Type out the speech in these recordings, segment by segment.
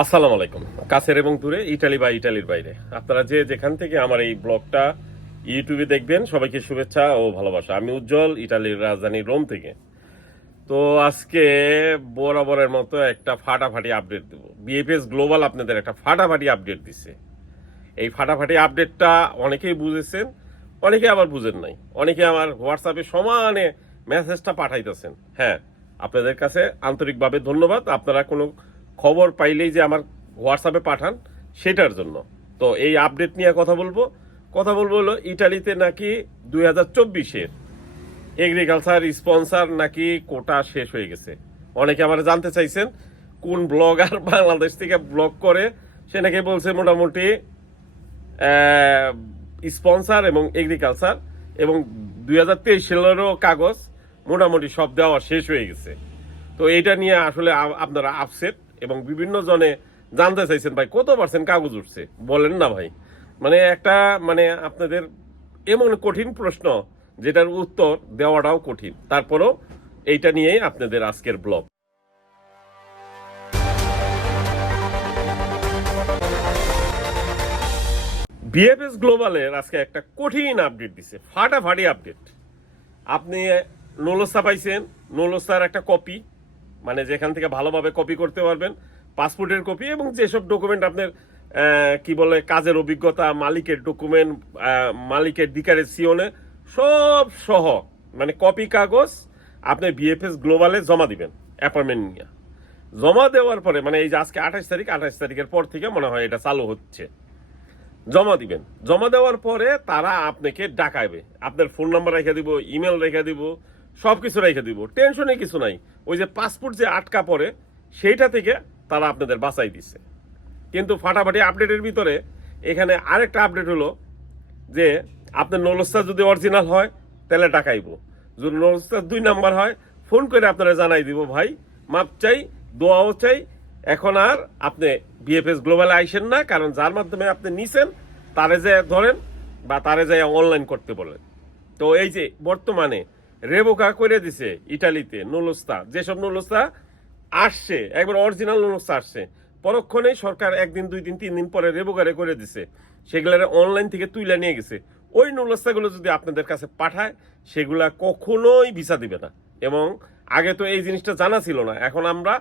আসসালামু আলাইকুম। কাছের এবং দূরে, ইটালি বা ইটালির বাইরে, আপনারা যে যেখান থেকে আমার এই ব্লগটা ইউটিউবে দেখবেন, সবাইকে শুভেচ্ছা ও ভালোবাসা। আমি উজ্জ্বল, ইটালির রাজধানী রোম থেকে। তো আজকে বরাবরের মতো একটা ফাটাফাটি আপডেট দেব। বিএফএস গ্লোবাল আপনাদের একটা ফাটাফাটি আপডেট দিছে। এই ফাটাফাটি আপডেটটা অনেকেই বুঝেছেন, অনেকে আবার বুঝেন নাই। অনেকে আমার হোয়াটসঅ্যাপে সমানে মেসেজটা পাঠাইতেছেন। হ্যাঁ, আপনাদের কাছে আন্তরিকভাবে ধন্যবাদ। আপনারা কোনো খবর পাইলেই যে আমার হোয়াটসঅ্যাপে পাঠান, সেটার জন্য। তো এই আপডেট নিয়ে কথা বলবো হলো, ইটালিতে নাকি 2024-এর এগ্রিকালচার স্পন্সর নাকি কোটা শেষ হয়ে গেছে। অনেকে আমার জানতে চাইছেন কোন ব্লগার বাংলাদেশ থেকে ব্লগ করে, সে নাকি বলছে মোটামুটি স্পন্সর এবং এগ্রিকালচার এবং 2023 সালেরও কাগজ মোটামুটি সব দেওয়া শেষ হয়ে গেছে। তো এইটা নিয়ে আসলে আপনারা আপসেট এবং বিভিন্ন জনে জানতে চাইছেন, ভাই কত পার্সেন্ট কাগজ উঠছে বলেন না ভাই। মানে একটা আপনাদের এমন কঠিন প্রশ্ন যেটার উত্তর দেওয়াটাও কঠিন। তারপরেও এইটা নিয়েই আপনাদের আজকের ব্লগ। বিএফএস গ্লোবালের আজকে একটা কঠিন আপডেট দিছে, ফাটাফাটি আপডেট। আপনি নোলস্তা পাইছেন, নোলস্তার একটা কপি, মানে যেখান থেকে ভালোভাবে কপি করতে পারবেন, পাসপোর্টের কপি এবং যেসব ডকুমেন্ট আপনার কি বলে কাজের অভিজ্ঞতা, মালিকের ডকুমেন্ট, মালিকের ডিক্লারেশনে সব সহ, মানে কপি কাগজ আপনি বিএফএস গ্লোবালে জমা দিবেন অ্যাপয়েন্টমেন্ট নিয়ে। জমা দেওয়ার পরে মানে এই যে আজকে 28 তারিখের পর থেকে মনে হয় এটা চালু হচ্ছে। জমা দিবেন, জমা দেওয়ার পরে তারা আপনাকে ডাকাইবে। আপনার ফোন নাম্বার রেখে দিব, ইমেল রেখে দিব, সব কিছু রেখে দিব। টেনশনে কিছু নাই। ওই যে পাসপোর্ট যে আটকা পড়ে, সেইটা থেকে তারা আপনাদের বাঁচাই দিচ্ছে। কিন্তু ফাটাফাটি আপডেটের ভিতরে এখানে আরেকটা আপডেট হলো যে আপনার নলস্তা যদি অরিজিনাল হয় তাহলে টাকাইব, যদি নলস্তা 2 নাম্বার হয় ফোন করে আপনারা জানাই দিব, ভাই মাপ চাই, দোয়াও চাই, এখন আর আপনি বিএফএস গ্লোবালে আইসেন না, কারণ যার মাধ্যমে আপনি নিছেন তারে যে ধরেন বা তারে যে অনলাইন করতে বলেন। তো এই যে বর্তমানে রেবোকা করে দিছে ইটালিতে নুলস্তা, যেসব নুলস্তা আসছে একবার অরিজিনাল নুলস্তা আসছে, পরক্ষণেই সরকার 1 দিন 2 দিন 3 দিন পরে রেবোকারে করে দিছে, সেগুলার অনলাইন থেকে তুইলা নিয়ে গেছে। ওই নুলস্তাগুলো যদি আপনাদের কাছে পাঠায়, সেগুলা কখনোই ভিসা দিবে না। এবং আগে তো এই জিনিসটা জানা ছিল না, এখন আমরা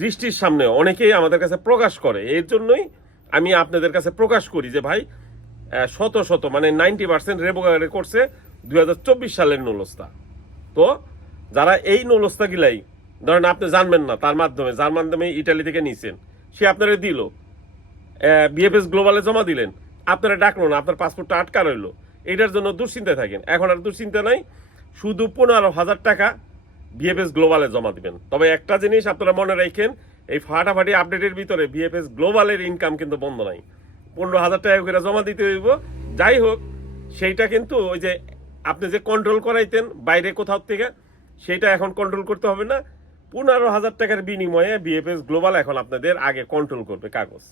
দৃষ্টির সামনে অনেকেই আমাদের কাছে প্রকাশ করে। এর জন্যই আমি আপনাদের কাছে প্রকাশ করি যে ভাই, শত শত মানে 90% রেবোকারে করছে 2024 সালের নুলস্তা। তো যারা এই নুলস্তা গিলাই ধরেন আপনি জানবেন না, তার মাধ্যমে যার মাধ্যমে ইটালি থেকে নিছেন, সে আপনারা দিল, বিএফএস গ্লোবালে জমা দিলেন, আপনারা ডাকলো না, আপনার পাসপোর্টটা আটকা রইলো। এটার জন্য দুশ্চিন্তায় থাকেন। এখন আর দুশ্চিন্তা নাই, শুধু 15,000 টাকা বিএফএস গ্লোবালে জমা দিবেন। তবে একটা জিনিস আপনারা মনে রাখেন, এই ফাটাফাটি আপডেটের ভিতরে বিএফএস গ্লোবালের ইনকাম কিন্তু বন্ধ নাই। 15,000 টাকা করে জমা দিতে হইব। যাই হোক, সেইটা কিন্তু ওই যে আপনি যে কন্ট্রোল করাইতেন বাইরে কোথাও থেকে, সেইটা এখন কন্ট্রোল করতে হবে না। 15,000 টাকার বিনিময়ে বিএফএস গ্লোবাল এখন আপনাদের আগে কন্ট্রোল করবে কাগজ।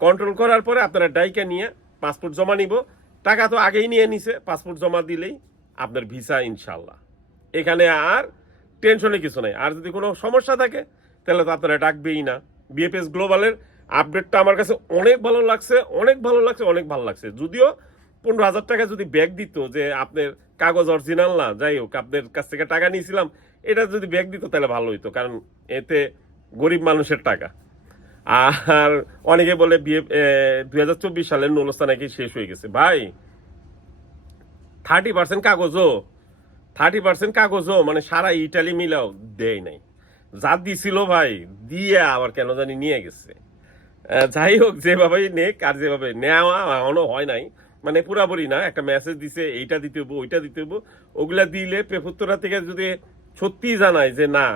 কন্ট্রোল করার পরে আপনারা ডাইকা নিয়ে পাসপোর্ট জমা নিব। টাকা তো আগেই নিয়ে নিছে, পাসপোর্ট জমা দিলেই আপনার ভিসা ইনশাল্লাহ। এখানে আর টেনশনে কিছু নাই। আর যদি কোনো সমস্যা থাকে তাহলে তো আপনারা ডাকবেই না। বিএফএস গ্লোবালের আপডেটটা আমার কাছে অনেক ভালো লাগছে, অনেক ভালো লাগছে, অনেক ভালো লাগছে। যদিও 15,000 টাকা যদি ব্যাগ দিত, যে আপনার কাগজ অরিজিনাল না, যাই হোক আপনার কাছ থেকে টাকা নিয়েছিলাম, এটা যদি ব্যাগ দিত তাহলে ভালো হইতো, কারণ এতে গরিব মানুষের টাকা। আর অনেকে বলে 2024 সালের নুলস্তা নাকি শেষ হয়ে গেছে। ভাই 30% কাগজও মানে সারা ইটালি মিলাও দেয় নাই। যা দিছিল ভাই, দিয়ে আবার কেন জানি নিয়ে গেছে। যাই হোক, যেভাবেই নেক আর যেভাবে নেওয়া এখনো হয় নাই, মানে পুরাপুরি না, একটা মেসেজ দিছে এইটা দিতে হবো ওইটা দিতে হবো, ওগুলা দিলে প্রেফুত্তরা থেকে যদি সত্যি জানায় যে না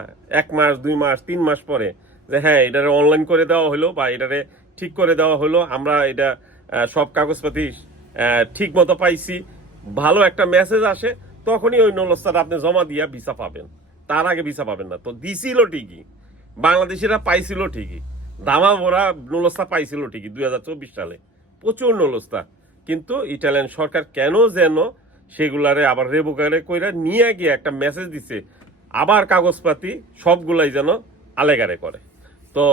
1 মাস 2 মাস 3 মাস পরে যে হ্যাঁ এটারে অনলাইন করে দেওয়া হলো বা এটারে ঠিক করে দেওয়া হলো, আমরা এটা সব কাগজপাতি ঠিক মতো পাইছি, ভালো একটা মেসেজ আসে, তখনই ওই নলস্তাটা আপনি জমা দিয়া ভিসা পাবেন। তার আগে ভিসা পাবেন না। তো দিছিল ঠিকই, বাংলাদেশিরা পাইছিল ঠিকই, দামা ভরা নলস্তা পাইছিল ঠিকই 2024 সালে, প্রচুর নলস্তা। কিন্তু ইটালিয়ান সরকার কেন যেন সেগুলারে আবার রেবোকারে কইরা নিয়ে গিয়ে একটা মেসেজ দিছে, আবার কাগজপাতি সবগুলাই যেন আলেগারে করে। তো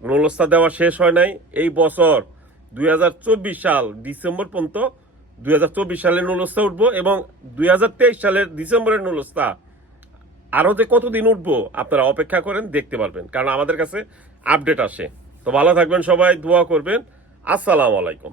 নুলস্তা দেওয়া শেষ হয় নাই। এই বছর 2024 সাল ডিসেম্বর পর্যন্ত 2024 সালে নুলস্তা উঠবো এবং 2023 সালের ডিসেম্বরের নুলস্তা আরো যে কতদিন উঠবো আপনারা অপেক্ষা করেন, দেখতে পারবেন, কারণ আমাদের কাছে আপডেট আসে। তো ভালো থাকবেন সবাই, দোয়া করবেন। আসসালামু আলাইকুম।